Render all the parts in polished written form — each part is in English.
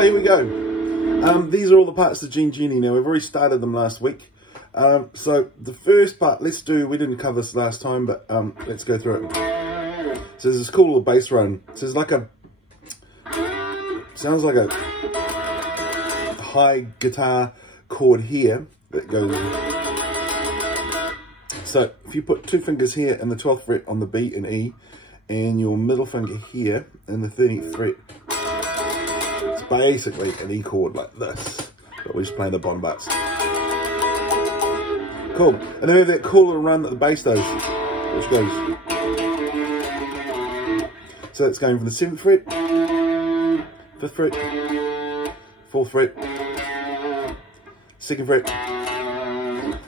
So here we go. These are all the parts of Jean Genie now. We've already started them last week. So the first part, we didn't cover this last time, but let's go through it. So there's this cool little bass run. So there's like sounds like a high guitar chord here that goes. So if you put 2 fingers here and the 12th fret on the B and E, and your middle finger here and the 13th fret, it's basically an E chord like this, but we're just playing the bottom bars. Cool. And then we have that cool little run that the bass does, which goes. So it's going from the 7th fret, 5th fret, 4th fret, 2nd fret,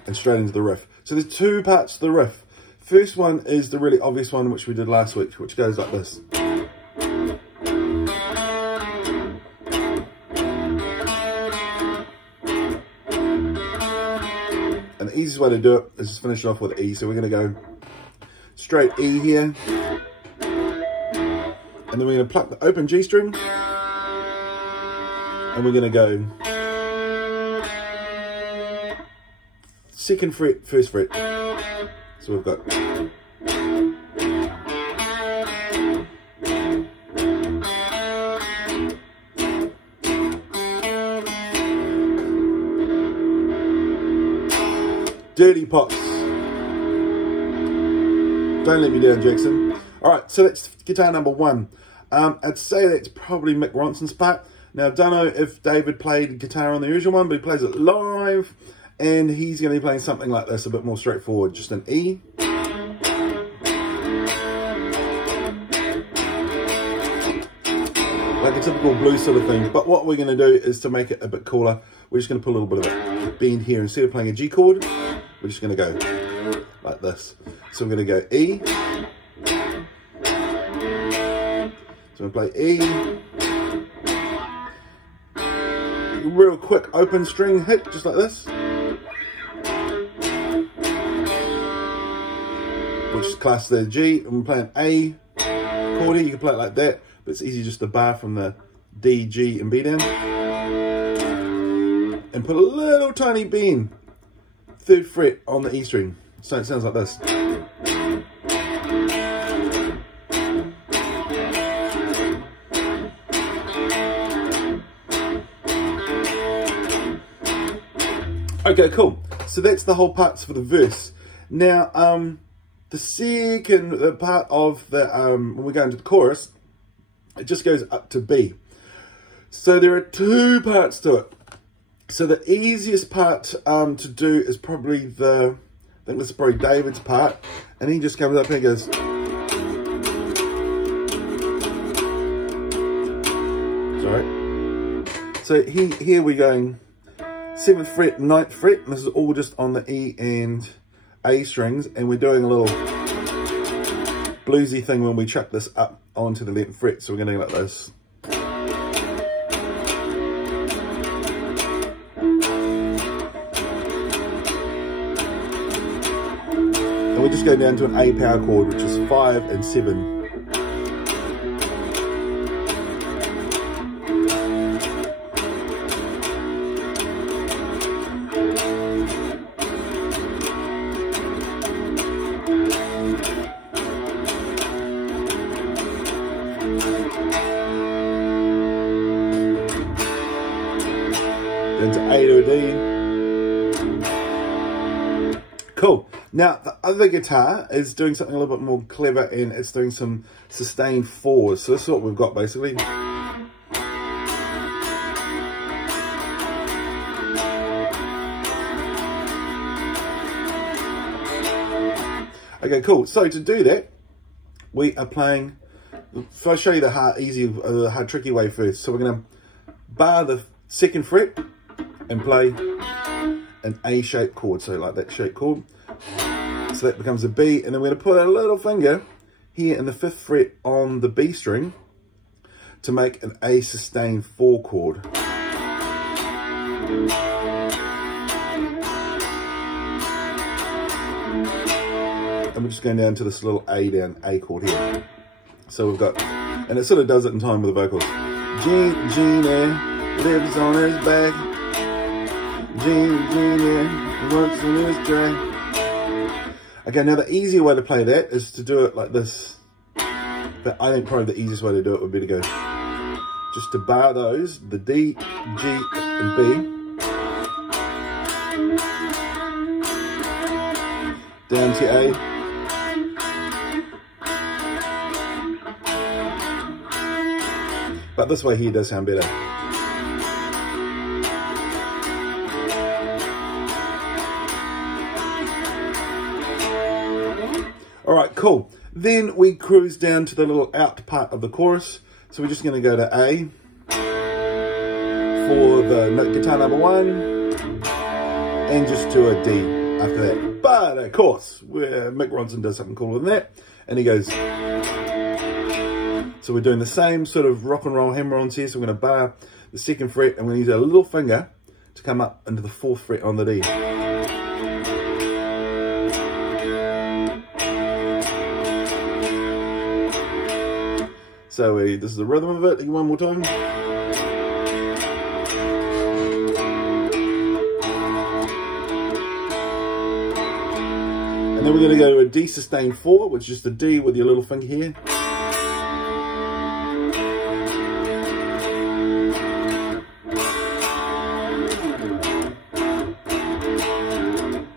and straight into the riff. So there's 2 parts to the riff. First one is the really obvious one, which we did last week, which goes like this. And the easiest way to do it is just finish it off with E. So we're going to go straight E here. And then we're going to pluck the open G string. And we're going to go 2nd fret, 1st fret. So we've got. Dirty Pops. Don't let me down, Jackson. Alright, so that's guitar number 1. I'd say that's probably Mick Ronson's part. Now, I don't know if David played guitar on the usual one, but he plays it live. And he's going to be playing something like this, a bit more straightforward. Just an E. Like a typical blues sort of thing. But what we're going to do is to make it a bit cooler, we're just going to put a little bit of a bend here. Instead of playing a G chord, we're just going to go like this. So we're going to go E. So we're going to play E. Real quick open string hit, just like this. Which is classed as G, and we're playing A chord here. You can play it like that, but it's easy just to bar from the D, G, and B down. And put a little tiny bend, 3rd fret on the E string. So it sounds like this. Okay, cool. So that's the whole parts for the verse. Now, the second part of the, when we go into the chorus, it just goes up to B. So there are 2 parts to it. So the easiest part to do is probably I think this is probably David's part. And he just comes up here and goes. Sorry. So here we're going 7th fret, 9th fret. And this is all just on the E and A strings, and we're doing a little bluesy thing when we chuck this up onto the 11th fret. So we're going to go like this. And we just go down to an A power chord, which is 5 and 7. Into A to a D. Cool. Now, the other guitar is doing something a little bit more clever, and it's doing some sustained 4s. So this is what we've got, basically. Okay, cool. So to do that, we are playing. So I'll show you the hard, tricky way first. So we're going to bar the 2nd fret and play an A-shaped chord, so like that shaped chord. So that becomes a B, and then we're going to put a little finger here in the 5th fret on the B string to make an A sustained 4 chord. And we're just going down to this little A chord here. So we've got, and it sort of does it in time with the vocals. Jean Genie. lives on his back. Jean Genie works on his track. Okay, now the easy way to play that is to do it like this. But I think probably the easiest way to do it would be to go just to bar those, the D, G, and B. Down to A. But this way here does sound better. Alright, cool. Then we cruise down to the little out part of the chorus. So we're just going to go to A for the guitar number 1 and just do a D after that. But of course, Mick Ronson does something cooler than that, and he goes. So we're doing the same sort of rock and roll hammer-ons here. So we're going to bar the 2nd fret, and we're going to use our little finger to come up into the 4th fret on the D. So this is the rhythm of it. One more time. And then we're going to go to a D sustain 4, which is the D with your little finger here.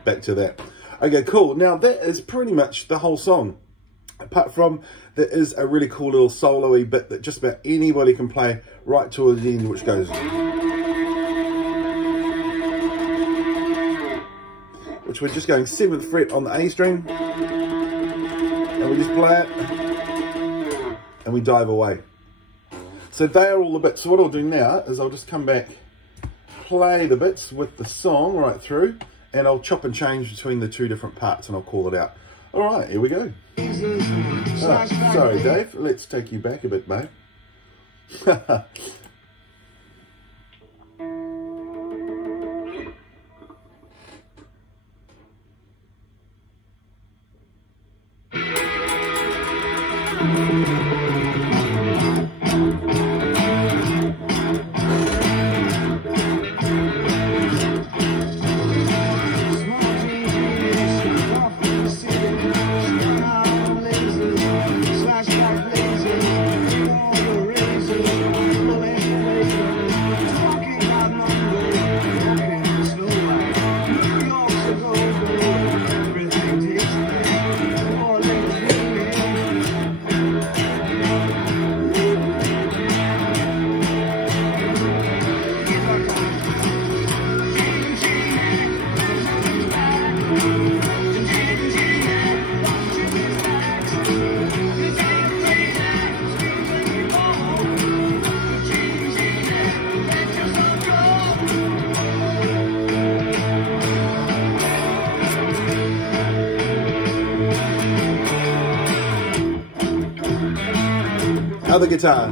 Back to that. Okay, cool. Now that is pretty much the whole song. Apart from, there is a really cool little solo-y bit that just about anybody can play right towards the end, which goes. Which we're just going 7th fret on the A string. And we just play it. And we dive away. So they are all the bits. So what I'll do now is I'll just come back, play the bits with the song right through, and I'll chop and change between the 2 different parts and I'll call it out. All right, here we go. Oh, sorry, Dave. Let's take you back a bit, mate. Other guitar.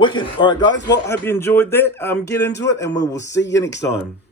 Wicked. All right, guys. Well, I hope you enjoyed that. Get into it, and we will see you next time.